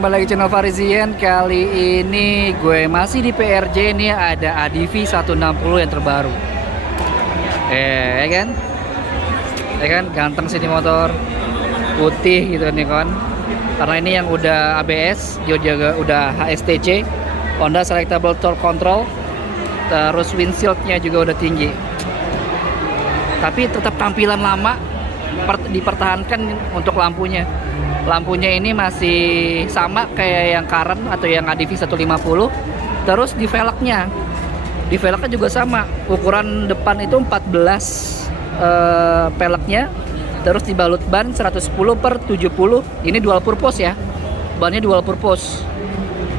kembali lagi channel Farizian. Kali ini gue masih di PRJ. Ini ada ADV 160 yang terbaru. Ya kan? Ya kan, ganteng sih ini motor. Putih gitu nih kan. Karena ini yang udah ABS, dia juga udah HSTC, Honda Selectable Torque Control. Terus windshieldnya juga udah tinggi. Tapi tetap tampilan lama dipertahankan untuk lampunya. Lampunya ini masih sama kayak yang Current atau yang ADV 150. Terus di velgnya juga sama. Ukuran depan itu 14 velgnya. Terus dibalut ban 110/70. Ini dual purpose ya. Bannya dual purpose.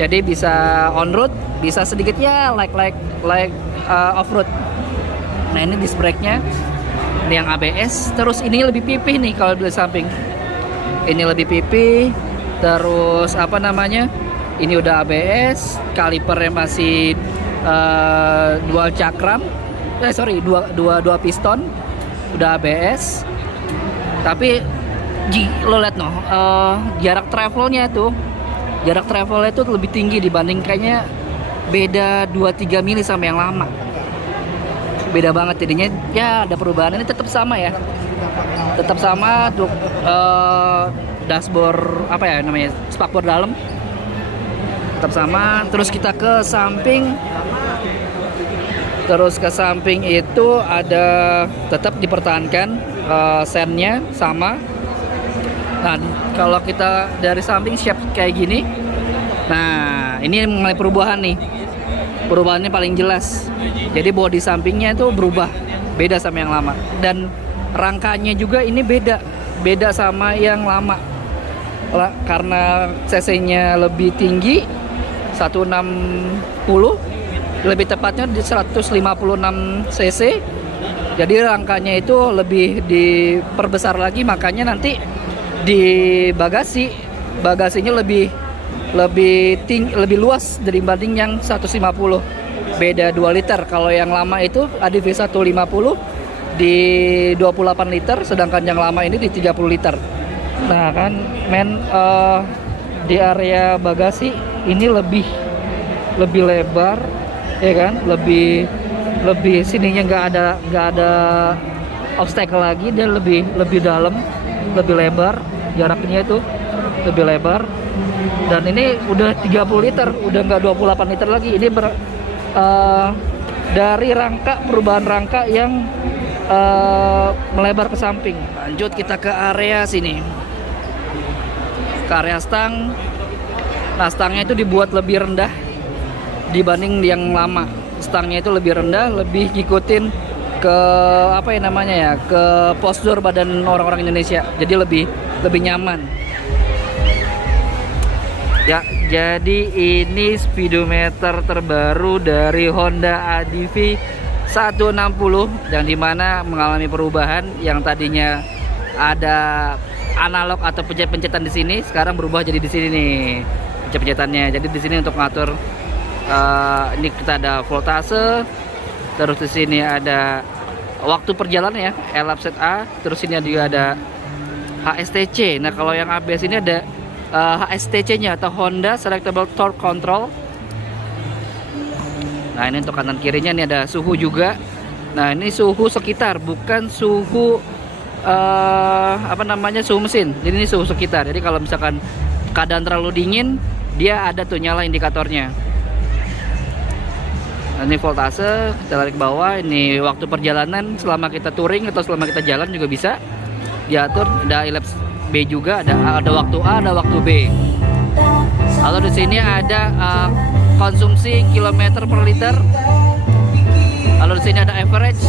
Jadi bisa on road, bisa sedikitnya like off road. Nah, ini disc brake-nya. Ini yang ABS. Terus ini lebih pipih nih kalau di samping. Ini lebih pipih. Terus apa namanya? Ini udah ABS. Kalipernya masih dual cakram. Dua piston. Udah ABS. Tapi lo lihat jarak travelnya tuh lebih tinggi dibanding kayaknya beda 2-3 mili sama yang lama. Beda banget jadinya. Ya ada perubahan. Ini tetap sama ya. Tetap sama untuk dashboard apa ya namanya, spakbor dalam tetap sama. Terus kita ke samping. Itu ada tetap dipertahankan sennya sama. Nah, kalau kita dari samping shape kayak gini. Nah, ini mulai perubahan nih. Perubahannya paling jelas. Jadi bodi sampingnya itu berubah, beda sama yang lama. Dan rangkanya juga ini beda sama yang lama. Karena cc-nya lebih tinggi 160, lebih tepatnya di 156 cc. Jadi rangkanya itu lebih diperbesar lagi, makanya nanti di bagasinya lebih luas dibanding yang 150. Beda 2 liter. Kalau yang lama itu ADV 150 di 28 liter, sedangkan yang lama ini di 30 liter. Nah kan di area bagasi ini lebih lebar ya kan, lebih sininya nggak ada obstacle lagi. Dia lebih dalam, lebih lebar, jaraknya itu lebih lebar. Dan ini udah 30 liter, udah nggak 28 liter lagi. Ini dari perubahan rangka yang melebar ke samping. Lanjut kita ke area sini, ke area stang. Nah, stangnya itu dibuat lebih rendah dibanding yang lama. Stangnya itu lebih rendah, lebih ngikutin ke apa ya namanya ya, ke postur badan orang-orang Indonesia. Jadi lebih nyaman. Ya, jadi ini speedometer terbaru dari Honda ADV 160 yang dimana mengalami perubahan. Yang tadinya ada analog atau pencet-pencetan di sini, sekarang berubah jadi di sini nih pencet-pencetannya. Jadi di sini untuk ngatur ini kita ada voltase, terus di sini ada waktu perjalanan ya, elap set A, terus ini juga ada HSTC. Nah, kalau yang ABS ini ada HSTC-nya atau Honda Selectable Torque Control. Nah, ini untuk kanan kirinya ini ada suhu juga. Nah, ini suhu sekitar, bukan suhu suhu mesin. Jadi ini suhu sekitar. Jadi kalau misalkan keadaan terlalu dingin, dia ada tuh nyala indikatornya. Nah, ini voltase, kita tarik bawah. Ini waktu perjalanan selama kita touring atau selama kita jalan juga bisa diatur. Ada elapsed B juga, ada waktu A, ada waktu B. Lalu di sini ada konsumsi kilometer per liter. Lalu di sini ada average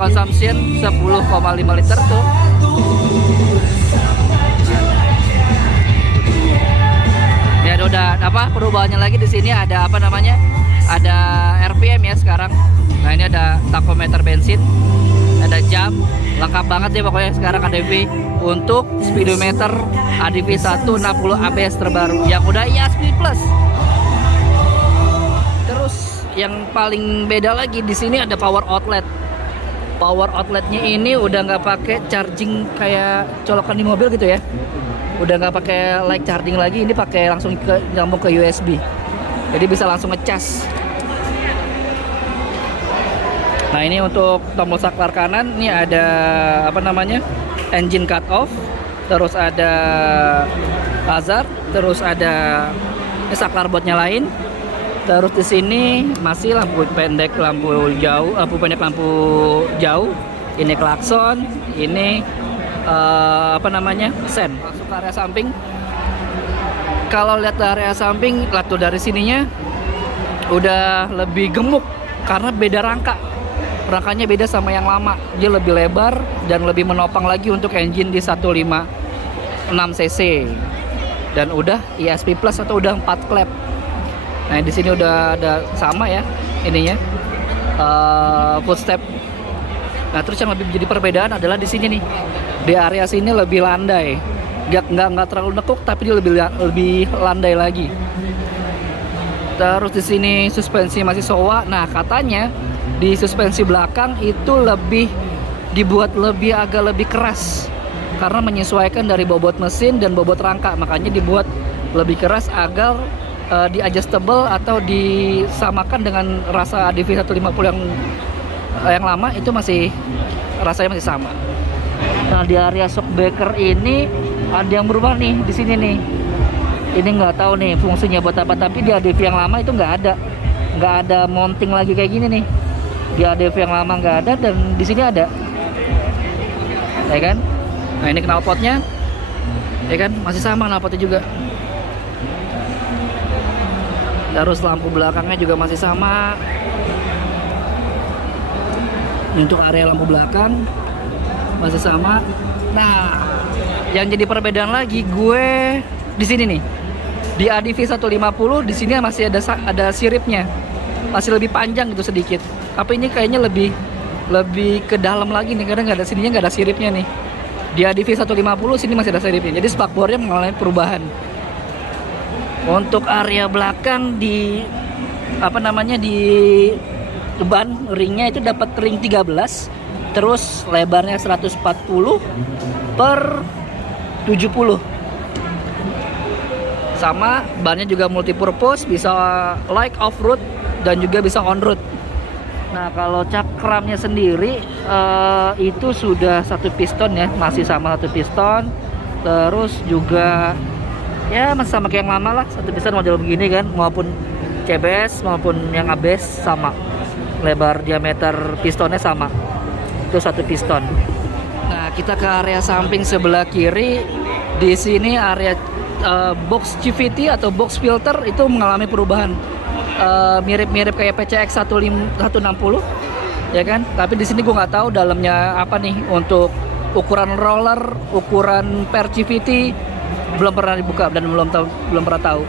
consumption 10,5 liter tuh. Ini ada udah perubahannya lagi di sini, ada ada RPM ya sekarang. Nah, ini ada tachometer bensin, ada jam, lengkap banget ya pokoknya sekarang ADV untuk speedometer ADV 160 ABS terbaru yang udah Speed Plus. Terus yang paling beda lagi di sini ada power outlet. Power outletnya ini udah nggak pakai charging kayak colokan di mobil gitu ya. udah nggak pakai like charging lagi, ini pakai langsung nyambung ke USB, jadi bisa langsung ngecas. Nah ini untuk tombol saklar kanan, ini ada apa namanya, engine cut off, terus ada hazard, terus ada ini saklar buat nyalain. Terus di sini masih lampu pendek, lampu jauh, lampu pendek, lampu jauh. Ini klakson, ini apa namanya, sen. Masuk ke area samping. Kalau lihat dari area samping, lihat tuh dari sininya udah lebih gemuk karena beda rangka. Rangkanya beda sama yang lama. Dia lebih lebar dan lebih menopang lagi untuk engine di 156 cc. Dan udah ESP Plus atau udah 4 klep. Nah di sini udah ada sama ya ininya, footstep. Nah terus yang lebih menjadi perbedaan adalah di sini nih, di area sini lebih landai, nggak terlalu nekuk tapi dia lebih landai lagi. Terus di sini suspensi masih Showa. Nah katanya di suspensi belakang itu lebih dibuat agak lebih keras karena menyesuaikan dari bobot mesin dan bobot rangka, makanya dibuat lebih keras agar di adjustable atau disamakan dengan rasa ADV 150 yang lama, itu masih rasanya masih sama. Nah di area shock breaker ini ada yang berubah nih di sini nih. Ini nggak tahu nih fungsinya buat apa, tapi di ADV yang lama itu nggak ada mounting lagi kayak gini nih. Di ADV yang lama nggak ada dan di sini ada, ya kan? Nah ini knalpotnya, ya kan, masih sama knalpotnya juga. Terus lampu belakangnya juga masih sama. Untuk area lampu belakang masih sama. Nah, yang jadi perbedaan lagi gue di sini nih. Di ADV 150 di sini masih ada siripnya. Masih lebih panjang gitu sedikit. Tapi ini kayaknya lebih ke dalam lagi nih, karena nggak ada sininya, nggak ada siripnya nih. Di ADV 150 sini masih ada siripnya. Jadi spakbornya mengalami perubahan. Untuk area belakang di apa namanya, di ban ringnya itu dapat ring 13, terus lebarnya 140 per 70. Sama bannya juga multipurpose, bisa like off-road dan juga bisa on-road. Nah kalau cakramnya sendiri itu sudah satu piston ya, masih sama satu piston. Terus juga ya masih sama kayak yang lama lah, satu piston model begini kan, maupun CBS maupun yang ABS sama, lebar diameter pistonnya sama, itu satu piston. Nah kita ke area samping sebelah kiri. Di sini area box CVT atau box filter itu mengalami perubahan, mirip-mirip kayak PCX 160 ya kan, tapi di sini gue nggak tahu dalamnya apa nih. Untuk ukuran roller, ukuran per CVT belum pernah dibuka dan belum pernah tahu.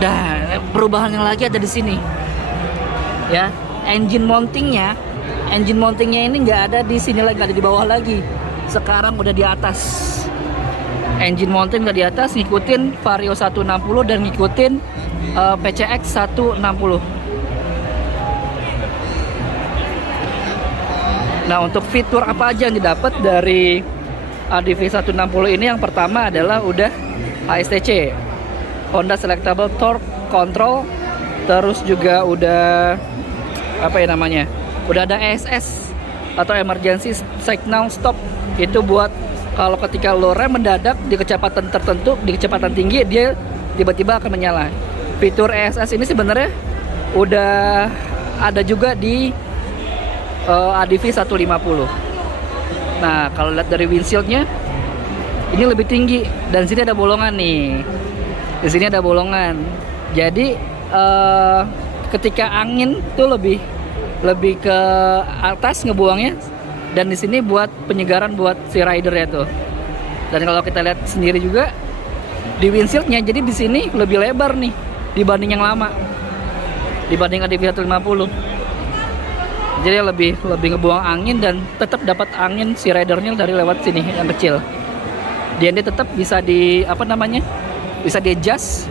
Dan perubahan yang lagi ada di sini ya, engine mountingnya ini nggak ada di sini lagi, nggak ada di bawah lagi, sekarang udah di atas. Engine mounting udah di atas, ngikutin Vario 160 dan ngikutin PCX 160. Nah untuk fitur apa aja yang didapat dari ADV 160 ini, yang pertama adalah udah HSTC, Honda Selectable Torque Control. Terus juga udah apa ya namanya, udah ada ESS atau Emergency Signal Stop. Itu buat kalau ketika lo rem mendadak di kecepatan tertentu, di kecepatan tinggi, dia tiba-tiba akan menyala. Fitur ESS ini sebenarnya udah ada juga di ADV 150. Nah kalau lihat dari windshieldnya ini lebih tinggi dan sini ada bolongan nih. Di sini ada bolongan. Jadi ketika angin tuh lebih ke atas ngebuangnya, dan di sini buat penyegaran buat si ridernya tuh. Dan kalau kita lihat sendiri juga di windshieldnya, jadi di sini lebih lebar nih dibanding yang lama, dibanding ADV 150. Jadi lebih ngebuang angin dan tetap dapat angin si ridernya dari lewat sini yang kecil. Dia tetap bisa di apa namanya, bisa di adjust.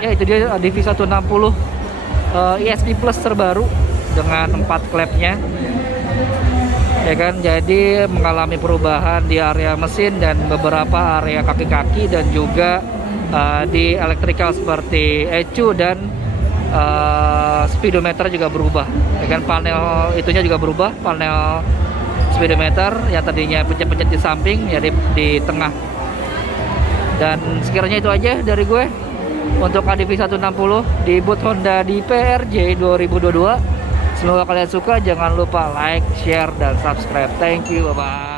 Ya itu dia ADV 160 ESP Plus terbaru dengan 4 klepnya. ya kan. Jadi mengalami perubahan di area mesin dan beberapa area kaki-kaki, dan juga di electrical seperti ECU dan speedometer juga berubah, ya kan. Panel itunya juga berubah, panel speedometer yang tadinya pencet-pencet di samping ya di tengah. Dan sekiranya itu aja dari gue untuk ADV 160 di booth Honda di PRJ 2022. Semoga kalian suka. Jangan lupa like, share, dan subscribe. Thank you, bye bye.